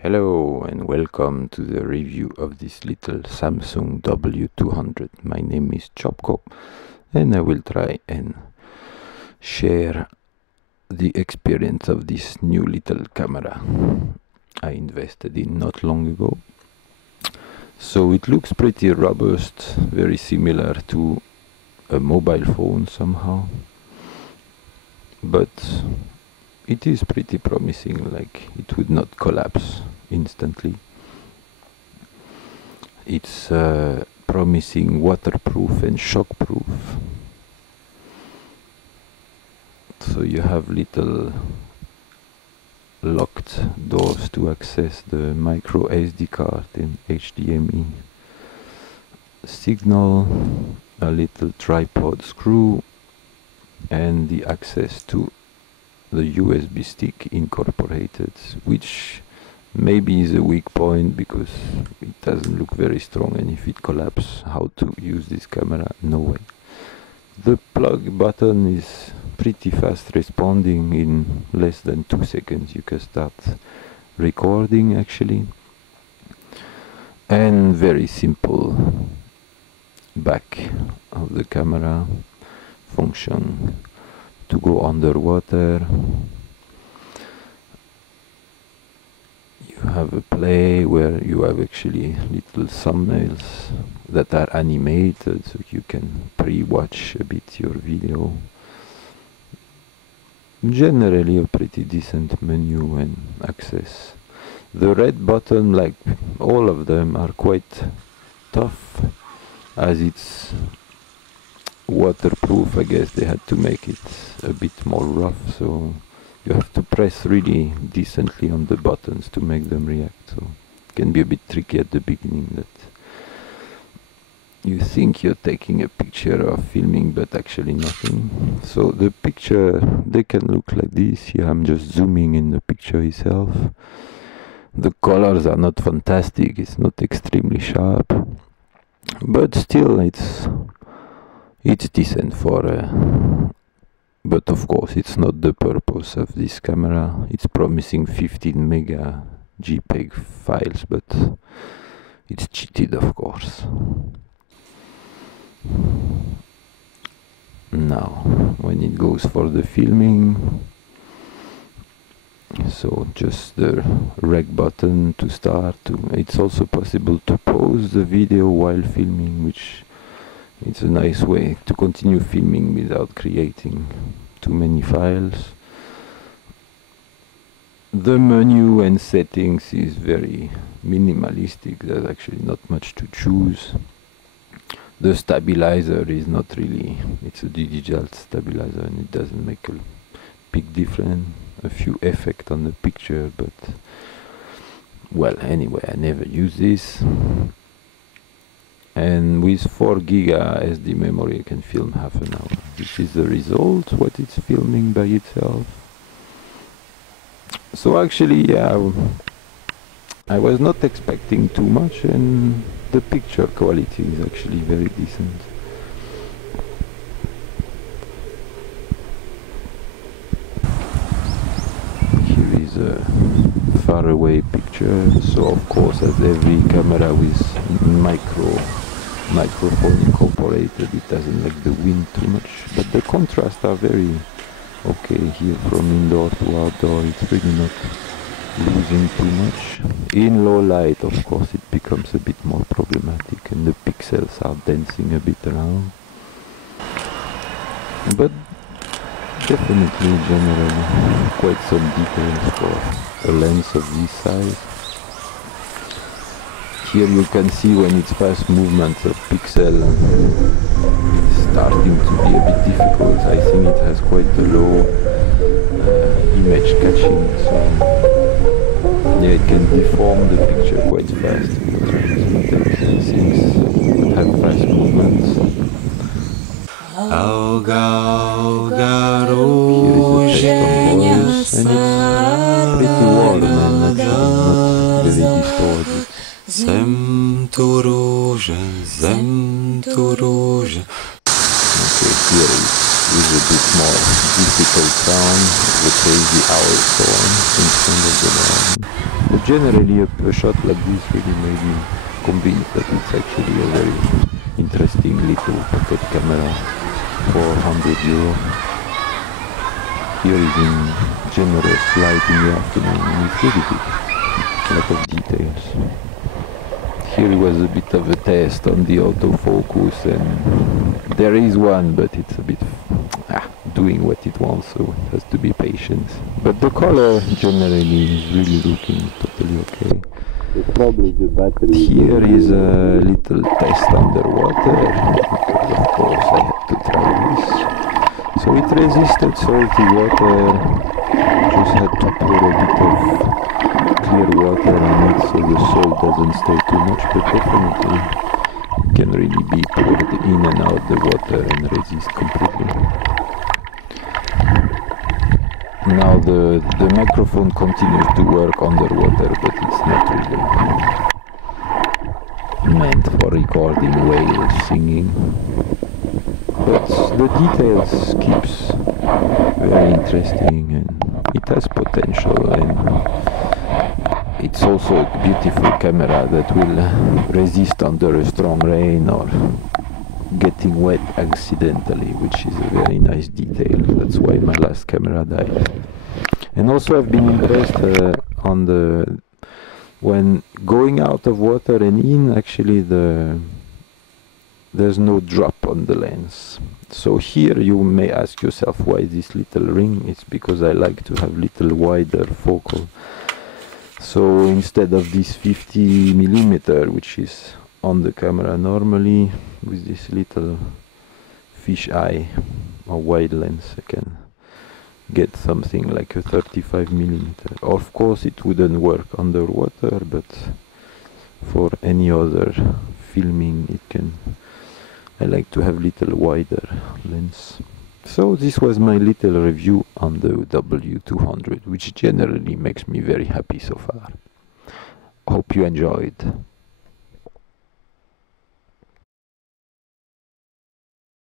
Hello and welcome to the review of this little Samsung W200. My name is Chopko and I will try and share the experience of this new little camera I invested in not long ago. So it looks pretty robust, very similar to a mobile phone somehow, but it is pretty promising, like it would not collapse instantly. It's promising waterproof and shockproof. So you have little locked doors to access the MicroSD card and HDMI signal, a little tripod screw, and the access to the USB stick incorporated, which maybe is a weak point because it doesn't look very strong, and if it collapses, how to use this camera? No way. The plug button is pretty fast responding. In less than 2 seconds you can start recording actually, and very simple back of the camera function to go underwater. You have a play where you have actually little thumbnails that are animated, so you can pre-watch a bit your video. Generally a pretty decent menu and access. The red button, like all of them, are quite tough as it's waterproof. I guess they had to make it a bit more rough, so you have to press really decently on the buttons to make them react. So it can be a bit tricky at the beginning, that you think you're taking a picture or filming, but actually nothing. So the picture, they can look like this. Here I'm just zooming in the picture itself. The colors are not fantastic, it's not extremely sharp, but still it's decent for but of course it's not the purpose of this camera. It's promising 15 mega JPEG files, but it's cheated, of course. Now when it goes for the filming, so just the rec button to start. It's also possible to pause the video while filming, which it's a nice way to continue filming without creating too many files. The menu and settings is very minimalistic. There's actually not much to choose. The stabilizer is not really, it's a digital stabilizer and it doesn't make a big difference. A few effects on the picture, but well, anyway, I never use this. And with 4 GB SD memory I can film half an hour. This is the result, what it's filming by itself. So actually, yeah, I was not expecting too much, and the picture quality is actually very decent. Here is a faraway picture. So of course, as every camera with microphone incorporated, it doesn't make the wind too much, but the contrasts are very okay here. From indoor to outdoor, it's really not losing too much. In low light, of course, it becomes a bit more problematic and the pixels are dancing a bit around, but definitely generally quite some details for a lens of this size. Here you can see when it's fast movements of pixel starting to be a bit difficult. I think it has quite a low image catching, so yeah, it can deform the picture quite fast if you try to take things that have fast movements. Here is a text on voice, and it's pretty warm and not very distorted. Zem tu róże. Okay, here is a bit more difficult sound, the crazy owl song in front of the line. But generally a shot like this really made me convinced that it's actually a very interesting little pocket camera for €100. Here is in generous light in the afternoon and it's really good. A lot of details. Here was a bit of a test on the autofocus, and there is one, but it's a bit doing what it wants, so it has to be patient. But the color generally is really looking totally okay. Probably the battery. Here is a little test underwater. Of course I had to try this. So it resisted salty water. Just had to pour a bit of clear water on it so the salt doesn't stay too much, but definitely it can really be poured in and out the water and resist completely. Now the microphone continues to work underwater, but it's not really meant for recording whales singing. But the details keeps very interesting and it has potential, and it's also a beautiful camera that will resist under a strong rain or getting wet accidentally, which is a very nice detail. That's why my last camera died. And also I've been impressed on the when going out of water and in, actually there's no drop on the lens. So here you may ask yourself why this little ring. It's because I like to have little wider focal. So instead of this 50mm, which is on the camera normally, with this little fish eye or wide lens, I can get something like a 35mm. Of course it wouldn't work underwater, but for any other filming it can. I like to have little wider lens. So this was my little review on the W200, which generally makes me very happy so far. Hope you enjoyed.